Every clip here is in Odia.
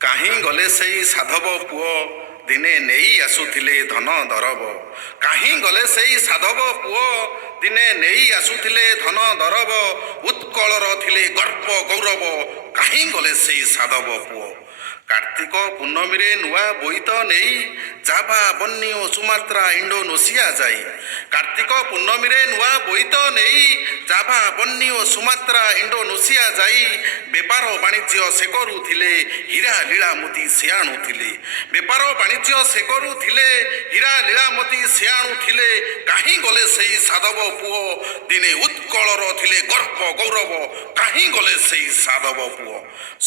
କାହିଁ ଗଲେ ସେଇ ସାଧବ ପୁଅ ଦିନେ ନେଇ ଆସୁଥିଲେ ଧନ ଦରବ। କାହିଁ ଗଲେ ସେଇ ସାଧବ ପୁଅ ଦିନେ ନେଇ ଆସୁଥିଲେ ଧନ ଦରବ। ଉତ୍କଳର ଥିଲେ ଗର୍ବ ଗୌରବ। କାହିଁ ଗଲେ ସେଇ ସାଧବ ପୁଅ। କାର୍ତ୍ତିକ ପୂର୍ଣ୍ଣମୀରେ ନୂଆ ବୋଇତ ନେଇ ଜାଭା ବନ୍ୟ ସୁମାତ୍ରା ଇଣ୍ଡୋନେସିଆ ଯାଇ। କାର୍ତ୍ତିକ ପୂର୍ଣ୍ଣମୀରେ ନୂଆ ବୋଇତ ନେଇ ଜାଭା ବନ୍ୟ ସୁମାତ୍ରା ଇଣ୍ଡୋନେସିଆ ଯାଇ। ବେପାର ବାଣିଜ୍ୟ ସେ କରୁଥିଲେ ହୀରା ଲୀଳା ମୋତି ସେ ଆଣୁଥିଲେ। ବେପାର ବାଣିଜ୍ୟ ସେ କରୁଥିଲେ ହୀରା ଲୀଳା ମୋତି ସେ ଆଣୁଥିଲେ। କାହିଁ ଗଲେ ସେଇ ସାଧବ ପୁଅ ଦିନେ ଉତ୍କଳର ଥିଲେ ଗର୍ବ ଗୌରବ। କାହିଁ ଗଲେ ସେଇ ସାଧବ ପୁଅ।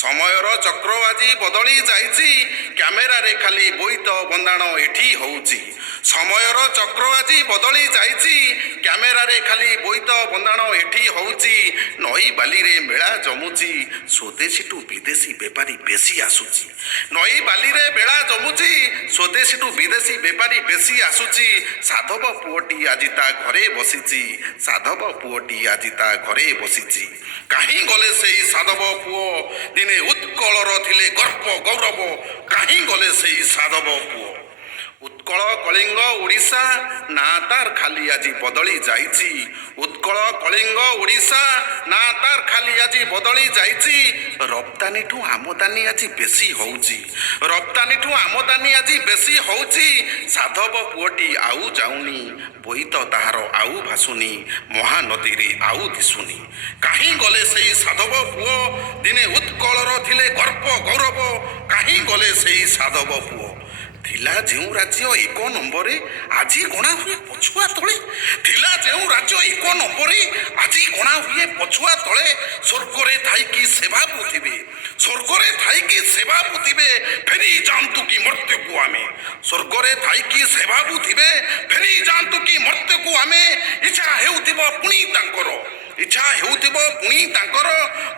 ସମୟର ଚକ୍ର ଆଜି ବଦଳି ଯାଇଛି କ୍ୟାମେରାରେ ଖାଲି ବୋଇତ ବନ୍ଦାଣ ଏଠି ହଉଛି। ସମୟର ଚକ୍ର ଆଜି ବଦଳି ଯାଇଛି କ୍ୟାମେରାରେ ଖାଲି ବୋଇତ ବନ୍ଦାଣ ଏଠି ହଉଛି। ନଈ ବାଲିରେ ମେଳା ଜମୁଛି ସ୍ୱଦେଶୀଠୁ ବିଦେଶୀ ବେପାରୀ ବେଶୀ ଆସୁଛି। ନଈ ବାଲିରେ ମେଳା ଜମୁଛି ସ୍ୱଦେଶୀଠୁ ବିଦେଶୀ ବେପାରୀ ବେଶୀ ଆସୁଛି। ସାଧବ ପୁଅଟି ଆଜି ତା ଘରେ ବସିଛି। ସାଧବ ପୁଅଟି ଆଜି ତା ଘରେ ବସିଛି। କାହିଁ ଗଲେ ସେଇ ସାଧବ ପୁଅ ଦିନେ ଉତ୍କଳର ଥିଲେ ଗର୍ବ ଗୌରବ। କାହିଁ ଗଲେ ସେଇ ସାଧବ ପୁଅ। ଉତ୍କଳ କଳିଙ୍ଗ ଓଡ଼ିଶା ନା ତାର ଖାଲି ଆଜି ବଦଳି ଯାଇଛି। ଉତ୍କଳ କଳିଙ୍ଗ ଓଡ଼ିଶା ନା ତାର ଖାଲି ଆଜି ବଦଳି ଯାଇଛି। ରପ୍ତାନିଠୁ ଆମଦାନୀ ଆଜି ବେଶୀ ହଉଛି। ରପ୍ତାନିଠୁ ଆମଦାନୀ ଆଜି ବେଶୀ ହଉଛି। ସାଧବ ପୁଅଟି ଆଉ ଯାଉନି ବୋଇତ ତାହାର ଆଉ ଭାସୁନି ମହାନଦୀରେ ଆଉ ଦିଶୁନି। କାହିଁ ଗଲେ ସେଇ ସାଧବ ପୁଅ ଦିନେ ଉତ୍କଳର ଥିଲେ ଗର୍ବ ଗୌରବ। କାହିଁ ଗଲେ ସେଇ ସାଧବ ପୁଅ। ଥିଲା ଯେଉଁ ରାଜ୍ୟ ଏକ ନମ୍ବରରେ ଆଜି ଗଣା ହୁଏ ପଛୁଆ ତଳେ। ଥିଲା ଯେଉଁ ରାଜ୍ୟ ଏକ ନମ୍ବରରେ ଆଜି ଗଣା ହୁଏ ପଛୁଆ ତଳେ। ସ୍ୱର୍ଗରେ ଥାଇକି ସେବା ବୁଥିବେ। ସ୍ୱର୍ଗରେ ଥାଇକି ସେବା ବୁଥିବେ ଫେରି ଯାଆନ୍ତୁ କି ମର୍ତ୍ତ୍ୟକୁ ଆମେ। ସ୍ୱର୍ଗରେ ଥାଇକି ସେବା ବୁଥିବେ ଫେରି ଯାଆନ୍ତୁ କି ମର୍ତ୍ତ୍ୟକୁ ଆମେ। ଇଚ୍ଛା ହେଉଥିବ ପୁଣି ତାଙ୍କର। ଇଚ୍ଛା ହେଉଥିବ ପୁଣି ତାଙ୍କର।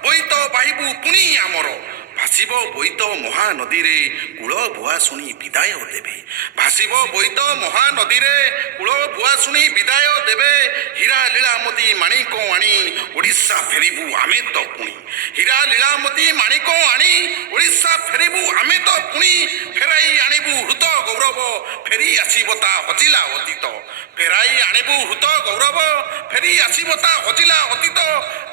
ବୋଇତ ବାହିବୁ ପୁଣି ଆମର। ଭାସିବ ବୋଇତ ମହାନଦୀରେ କୂଳ ଭୁଆ ଶୁଣି ବିଦାୟ ଦେବେ। ଭାସିବ ବୋଇତ ମହାନଦୀରେ କୂଳ ଭୁଆ ଶୁଣି ବିଦାୟ ଦେବେ। ହୀରା ଲୀଳା ମୋତି ମାଣିକ ଆଣି ଓଡ଼ିଶା ଫେରିବୁ ଆମେ ତ ପୁଣି। ହୀରା ଲୀଳା ମୋତି ମାଣିକ ଆଣି ଓଡ଼ିଶା ଫେରିବୁ ଆମେ ତ ପୁଣି। ଫେରାଇ ଆଣିବୁ ହୃତ ଗୌରବ ଫେରି ଆସିବ ତା ହଜିଲା ଅତୀତ। ଫେରାଇ ଆଣିବୁ ହୃତ ଗୌରବ ଫେରି ଆସିବ ତା ହଜିଲା ଅତୀତ।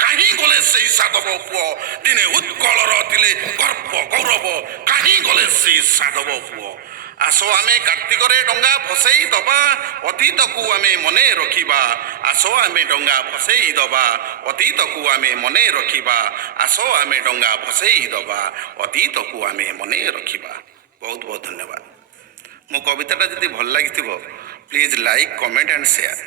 କାହିଁ ଗଲେ ସେଇ ସାଧବ ପୁଅ ଦିନେ ଉତ୍କଳର ଥିଲେ ଗର୍ବ ଗୌରବ। କାହିଁ ଗଲେ ସେଇ ସାଧବ ପୁଅ। ଆସ ଆମେ କାର୍ତ୍ତିକରେ ଡଙ୍ଗା ଭସେଇ ଦବା ଅତୀତକୁ ଆମେ ମନେ ରଖିବା। ଆସ ଆମେ ଡଙ୍ଗା ଭସେଇ ଦବା ଅତୀତକୁ ଆମେ ମନେ ରଖିବା। ଆସ ଆମେ ଡଙ୍ଗା ଭସେଇ ଦବା ଅତୀତକୁ ଆମେ ମନେ ରଖିବା। ବହୁତ ବହୁତ ଧନ୍ୟବାଦ। ମୋ କବିତାଟା ଯଦି ଭଲ ଲାଗିଥିବ please like comment and share.